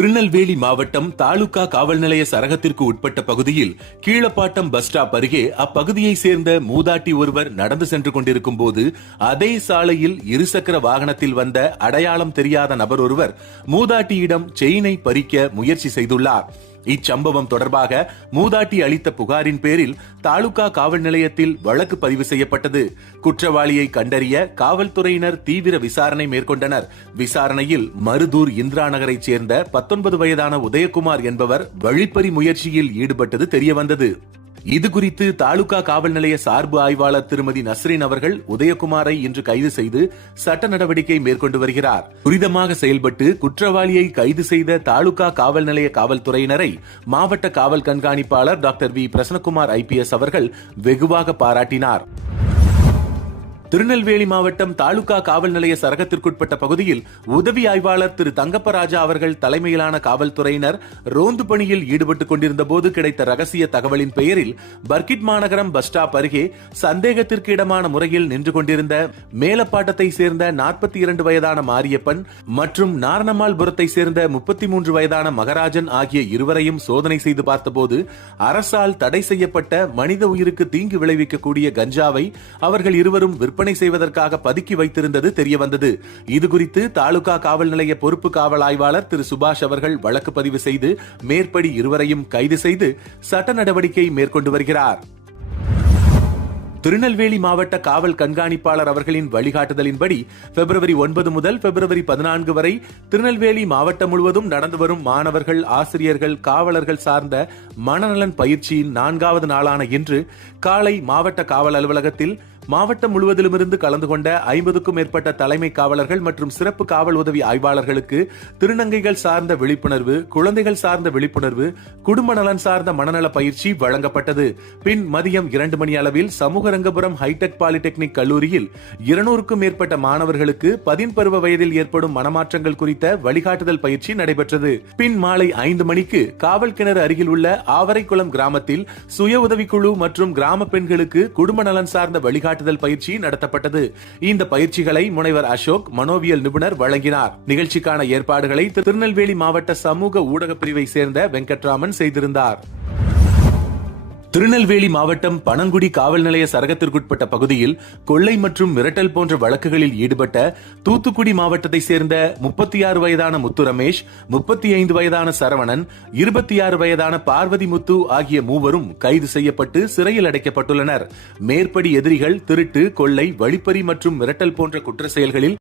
திருநெல்வேலி மாவட்டம் தாலுகா காவல் நிலைய சரகத்திற்கு உட்பட்ட பகுதியில் கீழப்பாட்டம் பஸ் ஸ்டாப் அருகே அப்பகுதியை சேர்ந்த மூதாட்டி ஒருவர் நடந்து சென்று கொண்டிருக்கும் போது அதே சாலையில் இருசக்கர வாகனத்தில் வந்த அடையாளம் தெரியாத நபர் ஒருவர் மூதாட்டியிடம் செயினை பறிக்க முயற்சி செய்துள்ளார். இச்சம்பவம் தொடர்பாக மூதாட்டி அளித்த புகாரின் பேரில் தாலுகா காவல் நிலையத்தில் வழக்கு பதிவு செய்யப்பட்டது. குற்றவாளியை கண்டறிய காவல்துறையினர் தீவிர விசாரணை மேற்கொண்டனர். விசாரணையில் மருதூர் இந்திரா நகரைச் சேர்ந்த 19 வயதான உதயகுமார் என்பவர் வழிப்பறி முயற்சியில் ஈடுபட்டது தெரியவந்தது. இதுகுறித்து தாலுகா காவல் நிலைய சார்பு ஆய்வாளர் திருமதி நஸ்ரீன் அவர்கள் உதயகுமாரை இன்று கைது செய்து சட்ட நடவடிக்கை மேற்கொண்டு வருகிறார். துரிதமாக செயல்பட்டு குற்றவாளியை கைது செய்த தாலுகா காவல் நிலைய காவல்துறையினரை மாவட்ட காவல் கண்காணிப்பாளர் டாக்டர் வி பிரசன்னகுமார் IPS அவர்கள் வெகுவாக பாராட்டினார். திருநெல்வேலி மாவட்டம் தாலுகா காவல் நிலைய சரகத்திற்குட்பட்ட பகுதியில் உதவி ஆய்வாளர் திரு தங்கப்பராஜா அவர்கள் தலைமையிலான காவல்துறையினர் ரோந்து பணியில் ஈடுபட்டுக் கொண்டிருந்த போது கிடைத்த ரகசிய தகவலின் பெயரில் பர்கிட் மாநகரம் பஸ் ஸ்டாப் அருகே சந்தேகத்திற்கு இடமான முறையில் நின்று கொண்டிருந்த மேலப்பாட்டத்தை சேர்ந்த 42 வயதான மாரியப்பன் மற்றும் நாரணமால்புரத்தை சேர்ந்த 33 வயதான மகராஜன் ஆகிய இருவரையும் சோதனை செய்து பார்த்தபோது அரசால் தடை செய்யப்பட்ட மனித உயிருக்கு தீங்கு விளைவிக்கக்கூடிய கஞ்சாவை அவர்கள் இருவரும் விற்பனை செய்வதற்காக பதுக்கி வைத்திருந்தது தெரியவந்தது. இதுகுறித்து தாலுகா காவல் நிலைய பொறுப்பு காவல் ஆய்வாளர் திரு சுபாஷ் அவர்கள் வழக்கு பதிவு செய்து மேற்படி இருவரையும் கைது செய்து சட்ட நடவடிக்கை மேற்கொண்டு வருகிறார். திருநெல்வேலி மாவட்ட காவல் கண்காணிப்பாளர் அவர்களின் வழிகாட்டுதலின்படி பிப்ரவரி 9 முதல் பிப்ரவரி 14 வரை திருநெல்வேலி மாவட்டம் முழுவதும் நடந்து வரும் மாணவர்கள், ஆசிரியர்கள், காவலர்கள் சார்ந்த மனநலன் பயிற்சியின் 4வது நாளான இன்று காலை மாவட்ட காவல் அலுவலகத்தில் மாவட்டம் முழுவதிலுமிருந்து கலந்து கொண்ட 50க்கும் மேற்பட்ட தலைமை காவலர்கள் மற்றும் சிறப்பு காவல் உதவி ஆய்வாளர்களுக்கு திருநங்கைகள் சார்ந்த விழிப்புணர்வு, குழந்தைகள் சார்ந்த விழிப்புணர்வு, குடும்ப நலன் சார்ந்த மனநல பயிற்சி வழங்கப்பட்டது. பின் மதியம் 2 மணி அளவில் சமூகரங்கபுரம் ஹைடெக் பாலிடெக்னிக் கல்லூரியில் 200க்கும் மேற்பட்ட மாணவர்களுக்கு 10 பருவ வயதில் ஏற்படும் மனமாற்றங்கள் குறித்த வழிகாட்டுதல் பயிற்சி நடைபெற்றது. பின் மாலை 5 மணிக்கு காவல் கிணறு அருகில் உள்ள ஆவரைக்குளம் கிராமத்தில் சுய உதவிக்குழு மற்றும் கிராம பெண்களுக்கு குடும்ப நலன் சார்ந்த வழிகாட்டுதல் பயிற்சி நடத்தப்பட்டது. இந்த பயிற்சிகளை முனைவர் அசோக், மனோவியல் நிபுணர் வழங்கினார். நிகழ்ச்சிக்கான ஏற்பாடுகளை திருநெல்வேலி மாவட்ட சமூக ஊடக பிரிவை சேர்ந்த வெங்கட்ராமன் செய்திருந்தார். திருநெல்வேலி மாவட்டம் பனங்குடி காவல் நிலைய சரகத்திற்குட்பட்ட பகுதியில் கொள்ளை மற்றும் மிரட்டல் போன்ற வழக்குகளில் ஈடுபட்ட தூத்துக்குடி மாவட்டத்தை சேர்ந்த 36 வயதான முத்து ரமேஷ், 35 வயதான சரவணன், 26 வயதான பார்வதி முத்து ஆகிய மூவரும் கைது செய்யப்பட்டு சிறையில் அடைக்கப்பட்டுள்ளனர். மேற்படி எதிரிகள் திருட்டு, கொள்ளை, வழிப்பறி மற்றும் மிரட்டல் போன்ற குற்ற செயல்களில்